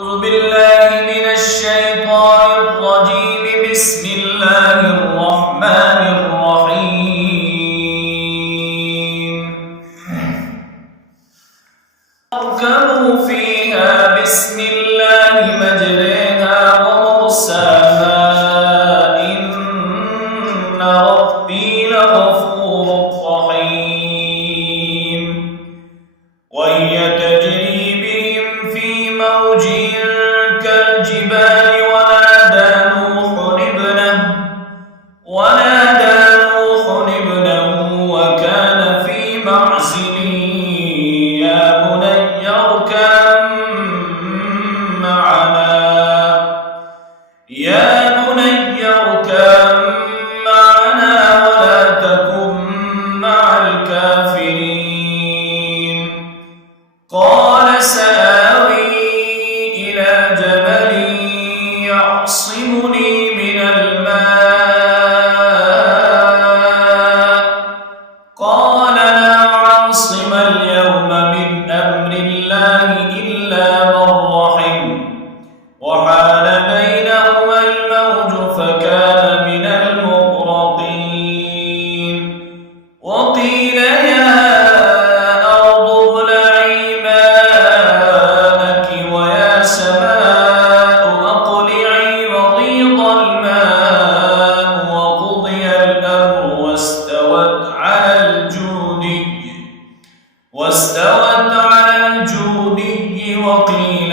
أعوذ بالله من الشيطان الرجيم. بسم الله الرحمن الرحيم. اركبوا فيها بسم الله مجريها ومرساها إن ربي لغفور رحيم. وهي تجري بهم في موج كالجبال ونادى نوح ابنه وكان في معزل يا بني اركب معنا ولا تكن مع الكافرين. قال سآوي إلى جبل يعصمني من الماء. قال لا عاصم اليوم من أمر الله إلا من رحم. وحال بينهما الموج فكان من المغرقين. وقيل يا أرض ابلعي ماءك ويا سماء أقلعي وغيض الماء وقضي الأمر واستوت على الجودي وقيل